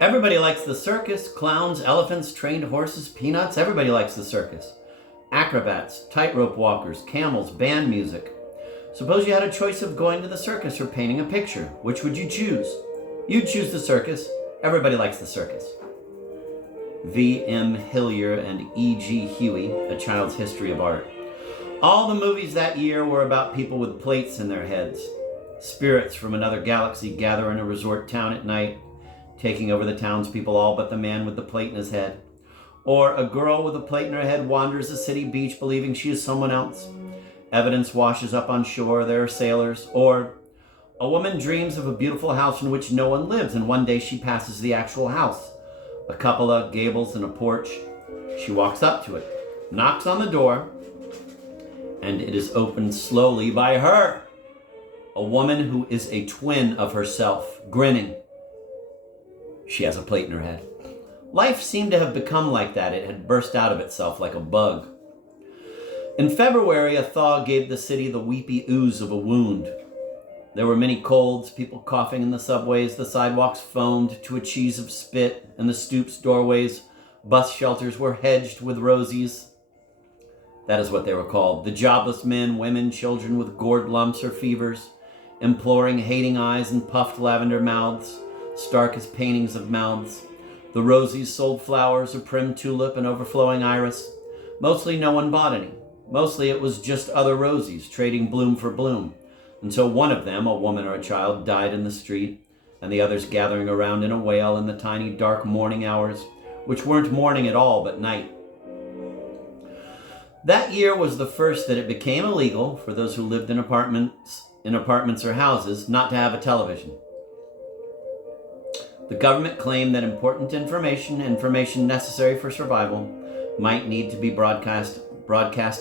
Everybody likes the circus. Clowns, elephants, trained horses, peanuts. Everybody likes the circus. Acrobats, tightrope walkers, camels, band music. Suppose you had a choice of going to the circus or painting a picture. Which would you choose? You'd choose the circus. Everybody likes the circus. V. M. Hillier and E. G. Huey, A Child's History of Art. All the movies that year were about people with plates in their heads. Spirits from another galaxy gather in a resort town at night, taking over the townspeople all but the man with the plate in his head. Or a girl with a plate in her head wanders a city beach believing she is someone else. Evidence washes up on shore, there are sailors. Or a woman dreams of a beautiful house in which no one lives, and one day she passes the actual house. A cupola, gables, and a porch. She walks up to it, knocks on the door, and it is opened slowly by her. A woman who is a twin of herself, grinning. She has a plate in her head. Life seemed to have become like that. It had burst out of itself like a bug. In February, a thaw gave the city the weepy ooze of a wound. There were many colds, people coughing in the subways, the sidewalks foamed to a cheese of spit, and the stoops, doorways, bus shelters were hedged with rosies. That is what they were called. The jobless men, women, children with gourd lumps or fevers, imploring, hating eyes and puffed lavender mouths, stark as paintings of mouths. The rosies sold flowers, a prim tulip, and overflowing iris. Mostly no one bought any. Mostly it was just other rosies, trading bloom for bloom, until one of them, a woman or a child, died in the street, and the others gathering around in a wail in the tiny dark morning hours, which weren't morning at all but night. That year was the first that it became illegal for those who lived in apartments or houses not to have a television. The government claimed that important information necessary for survival, might need to be broadcast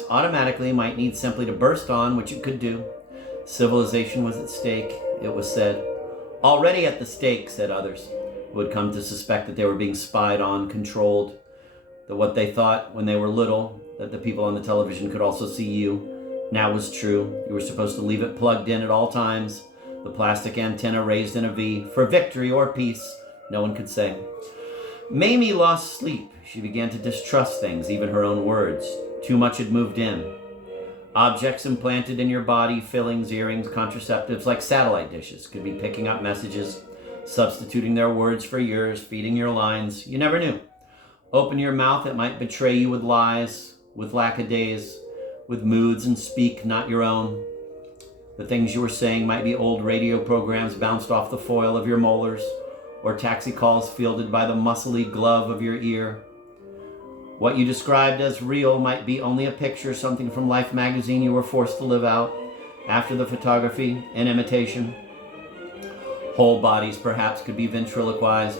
automatically, might need simply to burst on, which it could do. Civilization was at stake, it was said. Already at the stake, said others, who had come to suspect that they were being spied on, controlled, that what they thought when they were little, that the people on the television could also see you, now was true. You were supposed to leave it plugged in at all times, the plastic antenna raised in a V, for victory or peace, no one could say. Mamie lost sleep. She began to distrust things, even her own words. Too much had moved in. Objects implanted in your body, fillings, earrings, contraceptives, like satellite dishes, could be picking up messages, substituting their words for yours, feeding your lines. You never knew. Open your mouth, it might betray you with lies, with lackadays, with moods and speak not your own. The things you were saying might be old radio programs bounced off the foil of your molars, or taxi calls fielded by the muscly glove of your ear. What you described as real might be only a picture, something from Life magazine you were forced to live out, after the photography, an imitation. Whole bodies perhaps could be ventriloquized,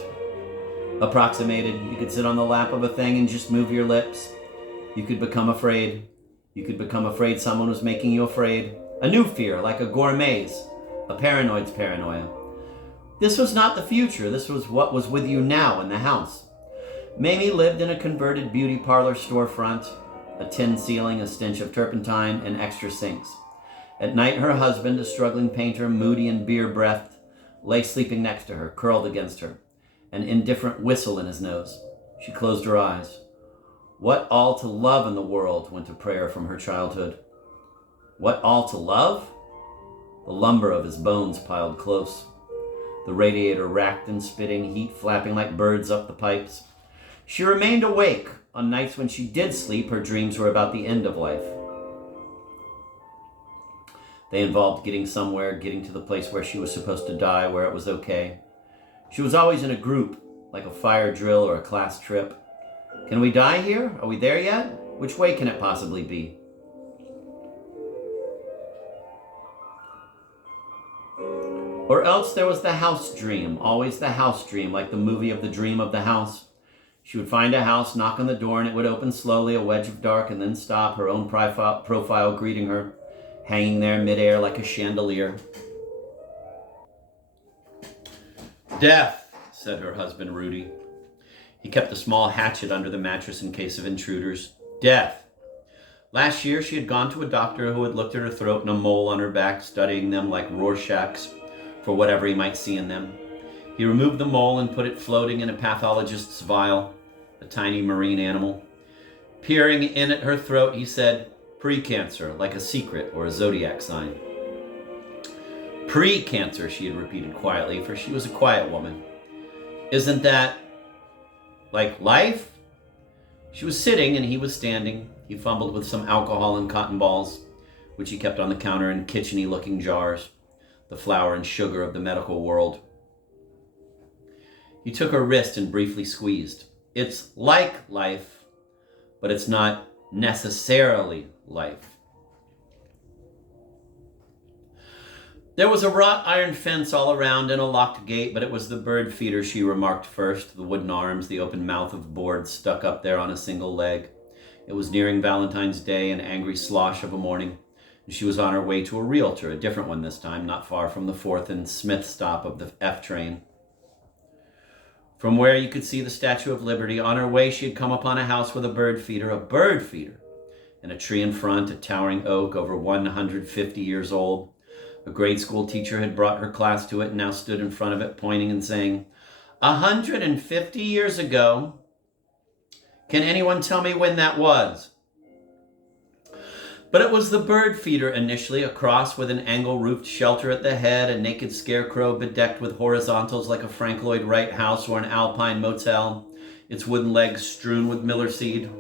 approximated. You could sit on the lap of a thing and just move your lips. You could become afraid. You could become afraid someone was making you afraid. A new fear, like a gourmet's, a paranoid's paranoia. This was not the future. This was what was with you now in the house. Mamie lived in a converted beauty parlor storefront, a tin ceiling, a stench of turpentine, and extra sinks. At night, her husband, a struggling painter, moody and beer-breathed, lay sleeping next to her, curled against her, an indifferent whistle in his nose. She closed her eyes. What all to love in the world, went a prayer from her childhood. What all to love? The lumber of his bones piled close. The radiator racked and spitting, heat flapping like birds up the pipes. She remained awake. On nights when she did sleep, her dreams were about the end of life. They involved getting somewhere, getting to the place where she was supposed to die, where it was okay. She was always in a group, like a fire drill or a class trip. Can we die here? Are we there yet? Which way can it possibly be? Or else there was the house dream, always the house dream, like the movie of The Dream of the House. She would find a house, knock on the door, and it would open slowly, a wedge of dark, and then stop, her own profile greeting her, hanging there midair like a chandelier. Death, said her husband, Rudy. He kept a small hatchet under the mattress in case of intruders. Death. Last year, she had gone to a doctor who had looked at her throat and a mole on her back, studying them like Rorschachs for whatever he might see in them. He removed the mole and put it floating in a pathologist's vial, a tiny marine animal. Peering in at her throat, he said, "Pre-cancer, like a secret or a zodiac sign." Pre-cancer, she had repeated quietly, for she was a quiet woman. "Isn't that like life?" She was sitting and he was standing. He fumbled with some alcohol and cotton balls, which he kept on the counter in kitcheny-looking jars, the flour and sugar of the medical world. He took her wrist and briefly squeezed. "It's like life, but it's not necessarily life." There was a wrought iron fence all around and a locked gate, but it was the bird feeder she remarked first, the wooden arms, the open mouth of boards stuck up there on a single leg. It was nearing Valentine's Day, an angry slosh of a morning, and she was on her way to a realtor, a different one this time, not far from the 4th and Smith stop of the F train. From where you could see the Statue of Liberty, on her way she had come upon a house with a bird feeder, and a tree in front, a towering oak over 150 years old. A grade school teacher had brought her class to it and now stood in front of it, pointing and saying, 150 years ago. Can anyone tell me when that was? But it was the bird feeder initially, a cross with an angle-roofed shelter at the head, a naked scarecrow bedecked with horizontals like a Frank Lloyd Wright house or an Alpine motel, its wooden ledges strewn with millet seed.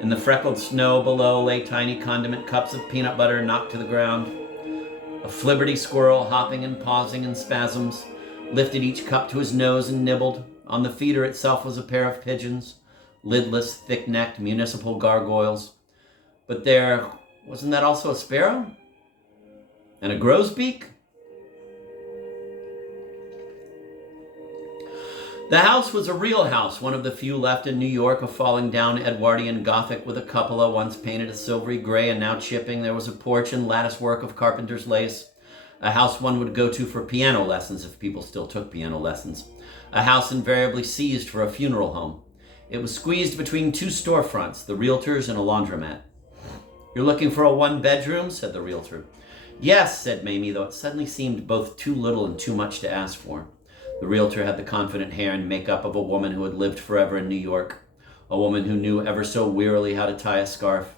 In the freckled snow below lay tiny condiment cups of peanut butter knocked to the ground. A flibberty squirrel, hopping and pausing in spasms, lifted each cup to his nose and nibbled. On the feeder itself was a pair of pigeons, lidless, thick-necked municipal gargoyles. But wasn't that also a sparrow? And a grosbeak? The house was a real house, one of the few left in New York, a falling down Edwardian Gothic with a cupola once painted a silvery gray and now chipping. There was a porch and lattice work of carpenter's lace. A house one would go to for piano lessons if people still took piano lessons. A house invariably seized for a funeral home. It was squeezed between two storefronts, the realtor's and a laundromat. "You're looking for a one-bedroom?" said the realtor. "Yes," said Mamie, though it suddenly seemed both too little and too much to ask for. The realtor had the confident hair and makeup of a woman who had lived forever in New York, a woman who knew ever so wearily how to tie a scarf.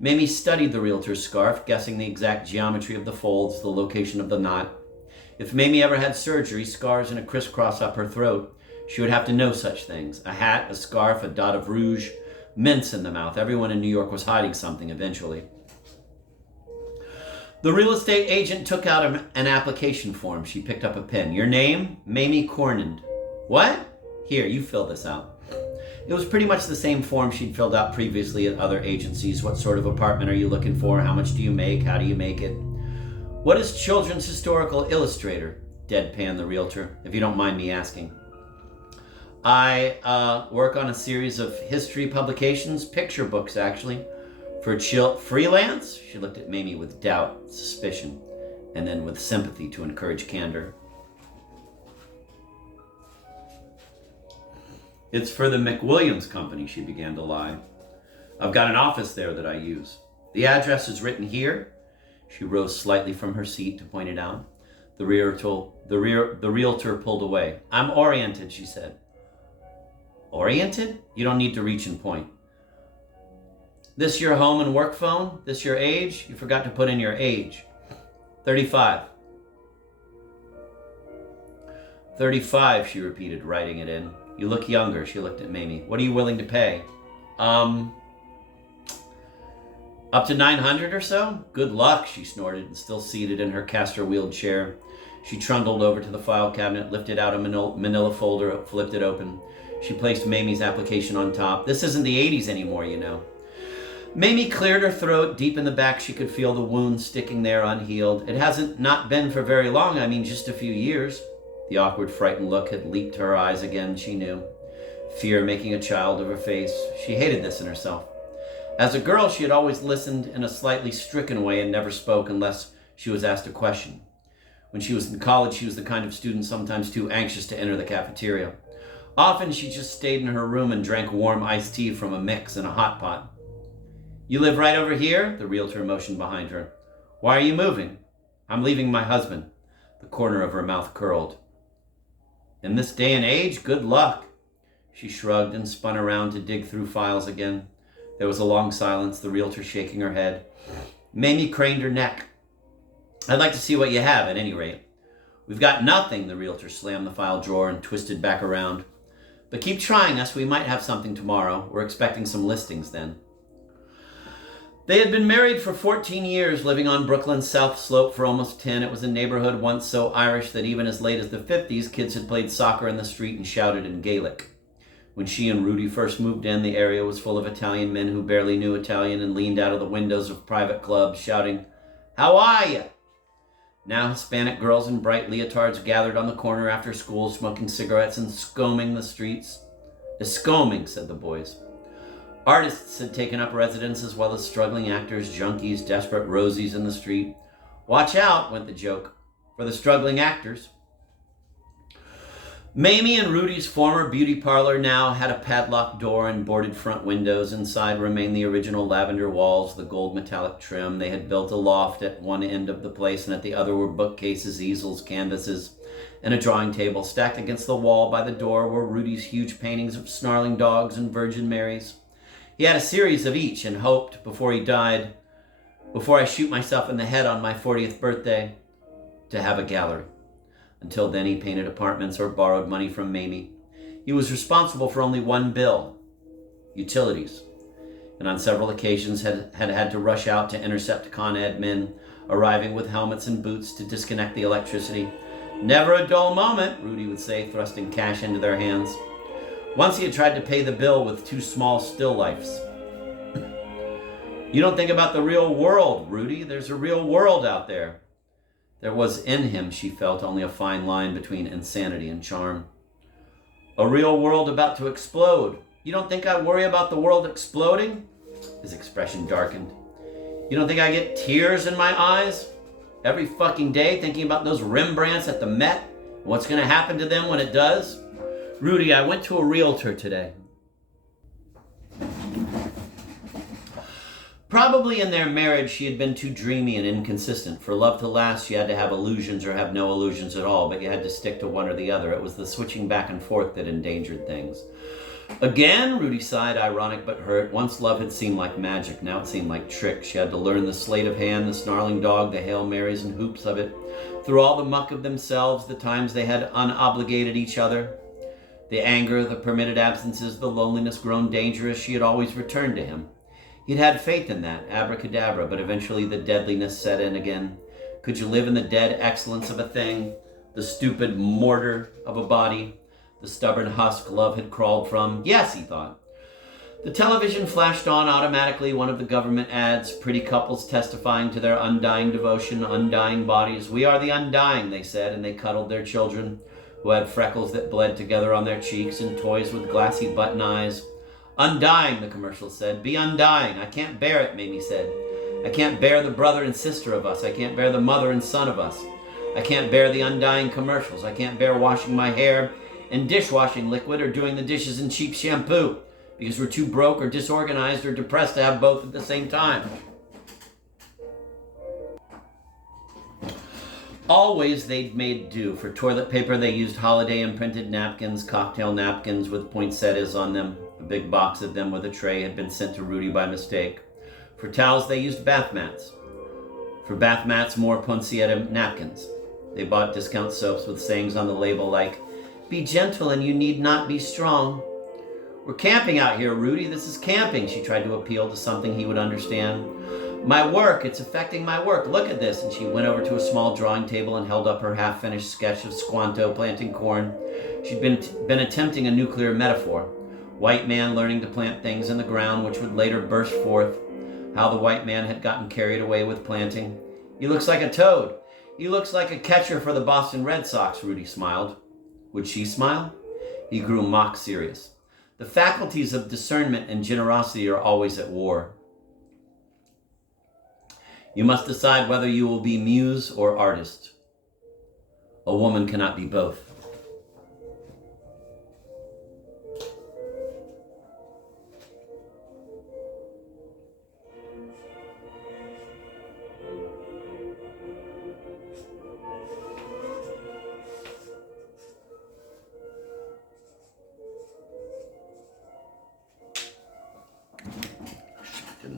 Mamie studied the realtor's scarf, guessing the exact geometry of the folds, the location of the knot. If Mamie ever had surgery, scars and a crisscross up her throat, she would have to know such things. A hat, a scarf, a dot of rouge, mints in the mouth. Everyone in New York was hiding something eventually. The real estate agent took out an application form. She picked up a pen. "Your name?" "Mamie Cornand." "What?" "Here, you fill this out." It was pretty much the same form she'd filled out previously at other agencies. "What sort of apartment are you looking for? How much do you make? How do you make it?" "What is Children's Historical Illustrator?" deadpanned the realtor, "if you don't mind me asking." "I work on a series of history publications, picture books actually. For freelance?" She looked at Mamie with doubt, suspicion, and then with sympathy to encourage candor. "It's for the McWilliams Company," she began to lie. "I've got an office there that I use. The address is written here." She rose slightly from her seat to point it out. The realtor pulled away. "I'm oriented," she said. "Oriented? You don't need to reach and point." "This your home and work phone? This your age? You forgot to put in your age." 35. 35, she repeated, writing it in. "You look younger." She looked at Mamie. "What are you willing to pay?" Up to 900 or so? Good luck," she snorted, and still seated in her castor-wheeled chair. She trundled over to the file cabinet, lifted out a manila folder, flipped it open. She placed Mamie's application on top. "This isn't the 80s anymore, you know." Mamie cleared her throat. Deep in the back, she could feel the wound sticking there unhealed. "It hasn't not been for very long. I mean, just a few years." The awkward, frightened look had leaped to her eyes again, she knew. Fear making a child of her face. She hated this in herself. As a girl, she had always listened in a slightly stricken way and never spoke unless she was asked a question. When she was in college, she was the kind of student sometimes too anxious to enter the cafeteria. Often, she just stayed in her room and drank warm iced tea from a mix in a hot pot. "You live right over here?" The realtor motioned behind her. "Why are you moving?" I'm leaving my husband. The corner of her mouth curled. In this day and age, good luck. She shrugged and spun around to dig through files again. There was a long silence, the realtor shaking her head. Mamie craned her neck. I'd like to see what you have, at any rate. We've got nothing, the realtor slammed the file drawer and twisted back around. But keep trying us, we might have something tomorrow. We're expecting some listings then. They had been married for 14 years, living on Brooklyn's South Slope for almost 10. It was a neighborhood once so Irish that even as late as the 50s, kids had played soccer in the street and shouted in Gaelic. When she and Rudy first moved in, the area was full of Italian men who barely knew Italian and leaned out of the windows of private clubs, shouting, "How are you?" Now Hispanic girls in bright leotards gathered on the corner after school, smoking cigarettes and scomming the streets. "Escoming," said the boys. Artists had taken up residence as well as struggling actors, junkies, desperate rosies in the street. Watch out, went the joke, for the struggling actors. Mamie and Rudy's former beauty parlor now had a padlocked door and boarded front windows. Inside remained the original lavender walls, the gold metallic trim. They had built a loft at one end of the place, and at the other were bookcases, easels, canvases, and a drawing table. Stacked against the wall by the door were Rudy's huge paintings of snarling dogs and Virgin Marys. He had a series of each and hoped, before he died, before I shoot myself in the head on my 40th birthday, to have a gallery. Until then, he painted apartments or borrowed money from Mamie. He was responsible for only one bill, utilities, and on several occasions had to rush out to intercept Con Ed men arriving with helmets and boots to disconnect the electricity. "Never a dull moment," Rudy would say, thrusting cash into their hands. Once he had tried to pay the bill with 2 small still lifes. "You don't think about the real world, Rudy. There's a real world out there." There was in him, she felt, only a fine line between insanity and charm. "A real world about to explode. You don't think I worry about the world exploding?" His expression darkened. "You don't think I get tears in my eyes every fucking day thinking about those Rembrandts at the Met and what's going to happen to them when it does? Rudy, I went to a realtor today." Probably in their marriage she had been too dreamy and inconsistent. For love to last, you had to have illusions or have no illusions at all, but you had to stick to one or the other. It was the switching back and forth that endangered things. "Again?" Rudy sighed, ironic but hurt. Once love had seemed like magic, now it seemed like trick. She had to learn the sleight of hand, the snarling dog, the Hail Marys and hoops of it. Through all the muck of themselves, the times they had unobligated each other, the anger, the permitted absences, the loneliness grown dangerous, she had always returned to him. He'd had faith in that, abracadabra, but eventually the deadliness set in again. Could you live in the dead excellence of a thing, the stupid mortar of a body, the stubborn husk love had crawled from? Yes, he thought. The television flashed on automatically, one of the government ads, pretty couples testifying to their undying devotion, undying bodies. "We are the undying," they said, and they cuddled their children, who had freckles that bled together on their cheeks and toys with glassy button eyes. "Undying," the commercial said. "Be undying." "I can't bear it," Mamie said. "I can't bear the brother and sister of us. I can't bear the mother and son of us. I can't bear the undying commercials. I can't bear washing my hair in dishwashing liquid or doing the dishes in cheap shampoo because we're too broke or disorganized or depressed to have both at the same time." Always they'd made do. For toilet paper, they used holiday imprinted napkins, cocktail napkins with poinsettias on them. A big box of them with a tray had been sent to Rudy by mistake. For towels, they used bath mats. For bath mats, more poinsettia napkins. They bought discount soaps with sayings on the label like, "Be gentle and you need not be strong." "We're camping out here, Rudy. This is camping." She tried to appeal to something he would understand. "My work, it's affecting my work. Look at this." And she went over to a small drawing table and held up her half-finished sketch of Squanto planting corn. She'd been attempting a nuclear metaphor. White man learning to plant things in the ground which would later burst forth. How the white man had gotten carried away with planting. "He looks like a toad. He looks like a catcher for the Boston Red Sox," Rudy smiled. Would she smile? He grew mock serious. The faculties of discernment and generosity are always at war. You must decide whether you will be muse or artist. A woman cannot be both.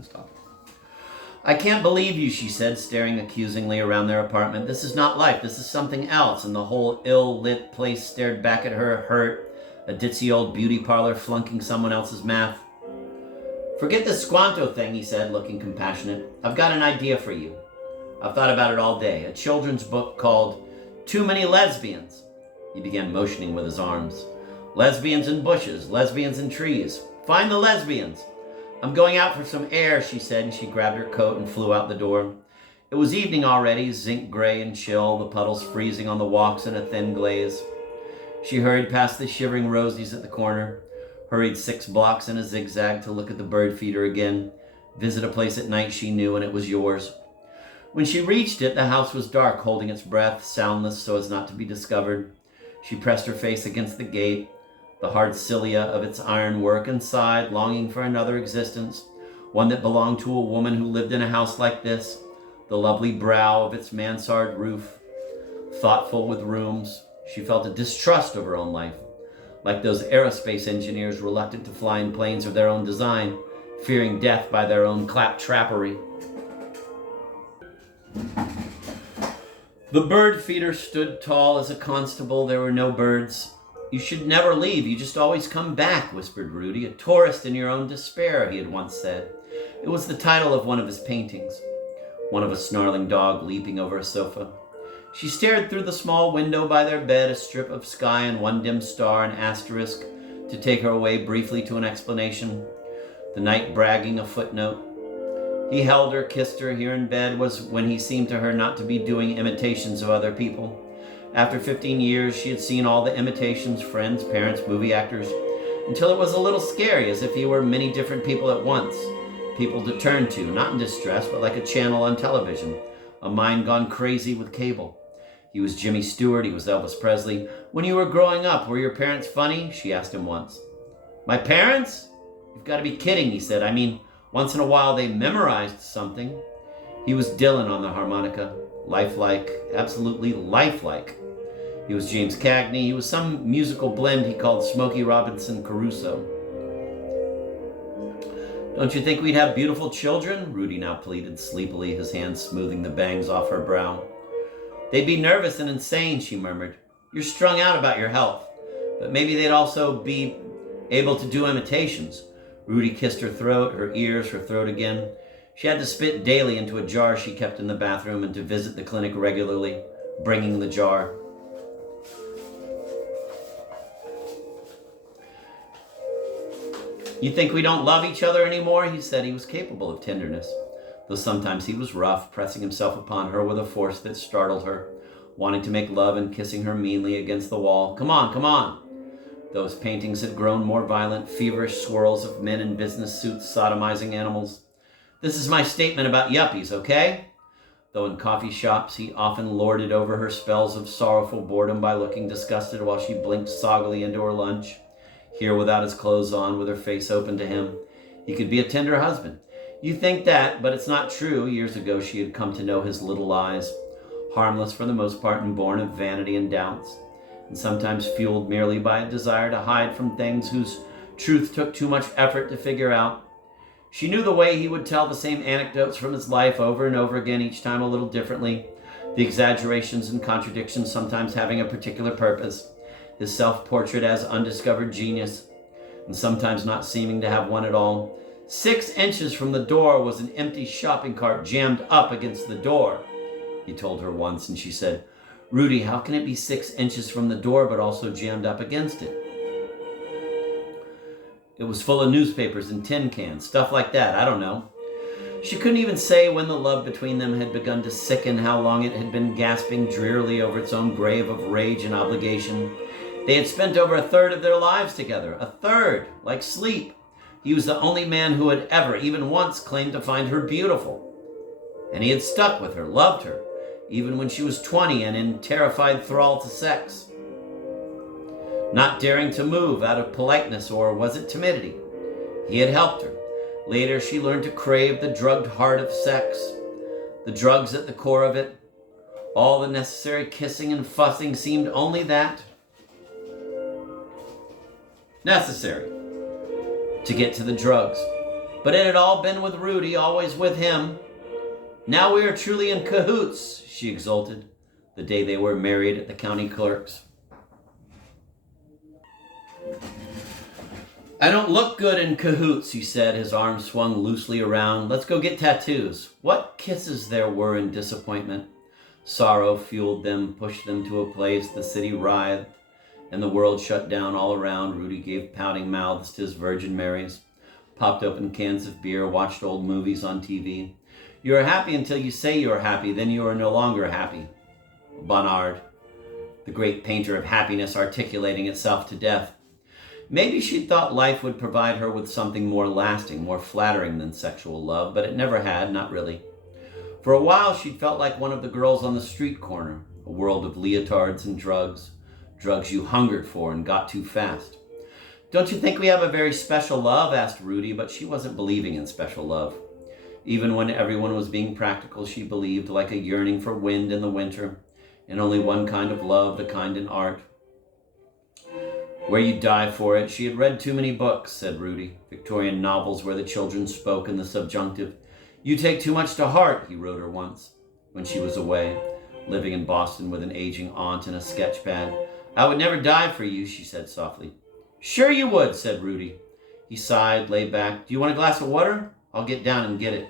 stop. I can't believe you, she said, staring accusingly around their apartment. This is not life. This is something else. And the whole ill-lit place stared back at her, hurt. A ditzy old beauty parlor flunking someone else's math. Forget this Squanto thing, he said, looking compassionate. I've got an idea for you. I've thought about it all day. A children's book called Too Many Lesbians. He began motioning with his arms. Lesbians in bushes, lesbians in trees. Find the lesbians. I'm going out for some air, she said, and she grabbed her coat and flew out the door. It was evening already, zinc gray and chill, the puddles freezing on the walks in a thin glaze. She hurried past the shivering rosies at the corner, hurried 6 blocks in a zigzag to look at the bird feeder again, visit a place at night she knew, and it was yours. When she reached it, the house was dark, holding its breath, soundless so as not to be discovered. She pressed her face against the gate, the hard cilia of its ironwork, and sighed, longing for another existence, one that belonged to a woman who lived in a house like this, the lovely brow of its mansard roof, thoughtful with rooms. She felt a distrust of her own life, like those aerospace engineers reluctant to fly in planes of their own design, fearing death by their own claptrappery. The bird feeder stood tall as a constable. There were no birds. You should never leave. You just always come back, whispered Rudy. A tourist in your own despair, he had once said. It was the title of one of his paintings. One of a snarling dog leaping over a sofa. She stared through the small window by their bed, a strip of sky and one dim star, an asterisk, to take her away briefly to an explanation. The night bragging a footnote. He held her, kissed her. Here in bed was when he seemed to her not to be doing imitations of other people. After 15 years, she had seen all the imitations, friends, parents, movie actors, until it was a little scary, as if he were many different people at once. People to turn to, not in distress, but like a channel on television, a mind gone crazy with cable. He was Jimmy Stewart, he was Elvis Presley. When you were growing up, were your parents funny? She asked him once. My parents? You've got to be kidding, he said. I mean, once in a while they memorized something. He was Dylan on the harmonica, lifelike, absolutely lifelike. He was James Cagney. He was some musical blend he called Smokey Robinson Caruso. Don't you think we'd have beautiful children? Rudy now pleaded sleepily, his hands smoothing the bangs off her brow. They'd be nervous and insane, she murmured. You're strung out about your health. But maybe they'd also be able to do imitations. Rudy kissed her throat, her ears, her throat again. She had to spit daily into a jar she kept in the bathroom and to visit the clinic regularly, bringing the jar. You think we don't love each other anymore? He said. He was capable of tenderness, though sometimes he was rough, pressing himself upon her with a force that startled her, wanting to make love and kissing her meanly against the wall. Come on, come on. Those paintings had grown more violent, feverish swirls of men in business suits sodomizing animals. This is my statement about yuppies, okay? Though in coffee shops he often lorded over her spells of sorrowful boredom by looking disgusted while she blinked soggily into her lunch. Here without his clothes on, with her face open to him, he could be a tender husband. You think that, but it's not true. Years ago she had come to know his little lies, harmless for the most part and born of vanity and doubts, and sometimes fueled merely by a desire to hide from things whose truth took too much effort to figure out. She knew the way he would tell the same anecdotes from his life over and over again, each time a little differently, the exaggerations and contradictions sometimes having a particular purpose, his self-portrait as undiscovered genius, and sometimes not seeming to have one at all. 6 inches from the door was an empty shopping cart jammed up against the door, he told her once, and she said, Rudy, how can it be 6 inches from the door but also jammed up against it? It was full of newspapers and tin cans, stuff like that, I don't know. She couldn't even say when the love between them had begun to sicken, how long it had been gasping drearily over its own grave of rage and obligation. They had spent over 1/3 of their lives together, 1/3, like sleep. He was the only man who had ever, even once, claimed to find her beautiful. And he had stuck with her, loved her, even when she was 20 and in terrified thrall to sex. Not daring to move out of politeness, or was it timidity? He had helped her. Later, she learned to crave the drugged heart of sex. The drugs at the core of it. All the necessary kissing and fussing seemed only that. Necessary to get to the drugs. But it had all been with Rudy, always with him. Now we are truly in cahoots, she exulted, the day they were married at the county clerk's. I don't look good in cahoots, he said, his arms swung loosely around. Let's go get tattoos. What kisses there were in disappointment. Sorrow fueled them, pushed them to a place. The city writhed, and the world shut down all around. Rudy gave pouting mouths to his Virgin Marys, popped open cans of beer, watched old movies on TV. You are happy until you say you are happy, then you are no longer happy. Bonnard, the great painter of happiness, articulating itself to death. Maybe she'd thought life would provide her with something more lasting, more flattering than sexual love, but it never had, not really. For a while, she'd felt like one of the girls on the street corner, a world of leotards and drugs you hungered for and got too fast. Don't you think we have a very special love? Asked Rudy, but she wasn't believing in special love. Even when everyone was being practical, she believed, like a yearning for wind in the winter, in only one kind of love, the kind in art. Where you die for it. She had read too many books, said Rudy. Victorian novels where the children spoke in the subjunctive. You take too much to heart, he wrote her once, when she was away, living in Boston with an aging aunt and a sketch pad. I would never die for you, she said softly. Sure you would, said Rudy. He sighed, lay back. Do you want a glass of water? I'll get down and get it.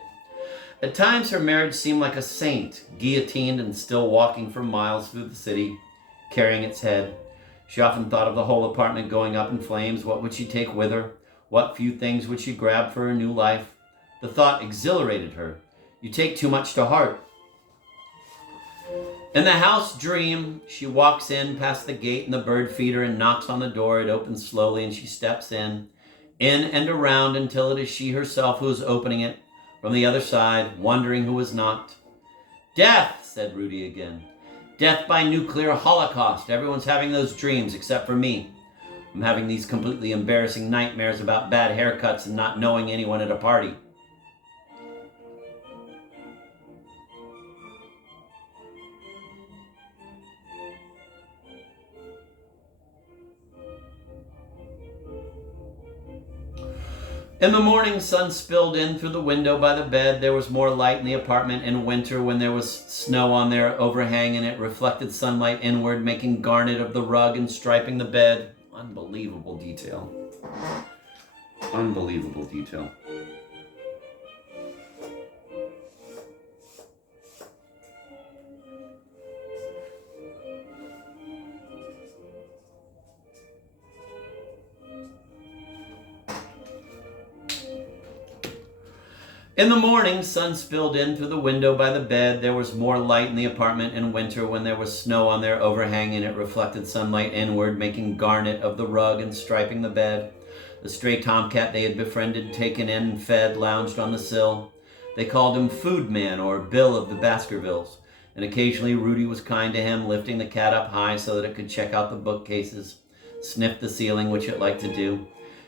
At times her marriage seemed like a saint, guillotined and still walking for miles through the city, carrying its head. She often thought of the whole apartment going up in flames. What would she take with her? What few things would she grab for her new life? The thought exhilarated her. You take too much to heart. In the house dream, she walks in past the gate and the bird feeder and knocks on the door. It opens slowly and she steps in and around until it is she herself who is opening it from the other side, wondering who was knocked. Death, said Rudy again. Death by nuclear holocaust. Everyone's having those dreams except for me. I'm having these completely embarrassing nightmares about bad haircuts and not knowing anyone at a party. In the morning, sun spilled in through the window by the bed. There was more light in the apartment. In winter, when there was snow on their overhang and it reflected sunlight inward, making garnet of the rug and striping the bed. Unbelievable detail. Unbelievable detail. In the morning, sun spilled in through the window by the bed. There was more light in the apartment. In winter, when there was snow on their overhang and it reflected sunlight inward, making garnet of the rug and striping the bed. The stray tomcat they had befriended, taken in and fed, lounged on the sill. They called him Food Man or Bill of the Baskervilles, and occasionally Rudy was kind to him, lifting the cat up high so that it could check out the bookcases, sniff the ceiling, which it liked to do.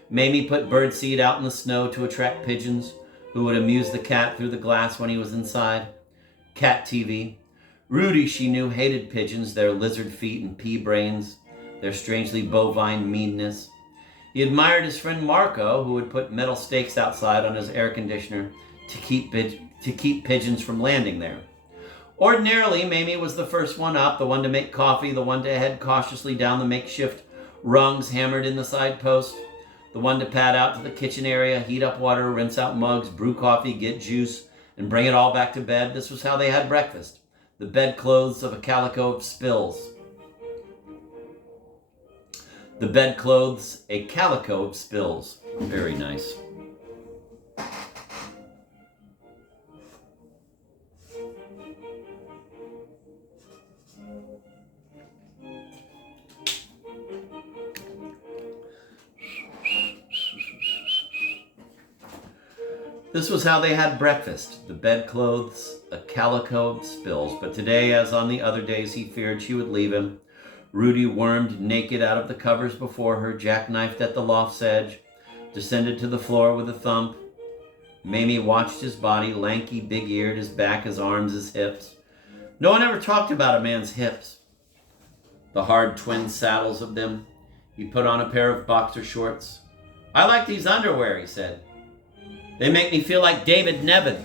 Mamie put birdseed out in the snow to attract pigeons, who would amuse the cat through the glass when he was inside. Cat TV. Rudy, she knew, hated pigeons, their lizard feet and pea brains, their strangely bovine meanness. He admired his friend Marco, who would put metal stakes outside on his air conditioner to keep pigeons from landing there. Ordinarily, Mamie was the first one up, the one to make coffee, the one to head cautiously down the makeshift rungs hammered in the side post, the one to pad out to the kitchen area, heat up water, rinse out mugs, brew coffee, get juice, and bring it all back to bed. This was how they had breakfast. The bedclothes of a calico of spills. The bedclothes, a calico of spills. Very nice. This was how they had breakfast. The bedclothes, a calico of spills. But today, as on the other days, he feared she would leave him. Rudy wormed naked out of the covers before her, jackknifed at the loft's edge, descended to the floor with a thump. Mamie watched his body, lanky, big-eared, his back, his arms, his hips. No one ever talked about a man's hips. The hard twin saddles of them. He put on a pair of boxer shorts. I like these underwear, he said. They make me feel like David Nevin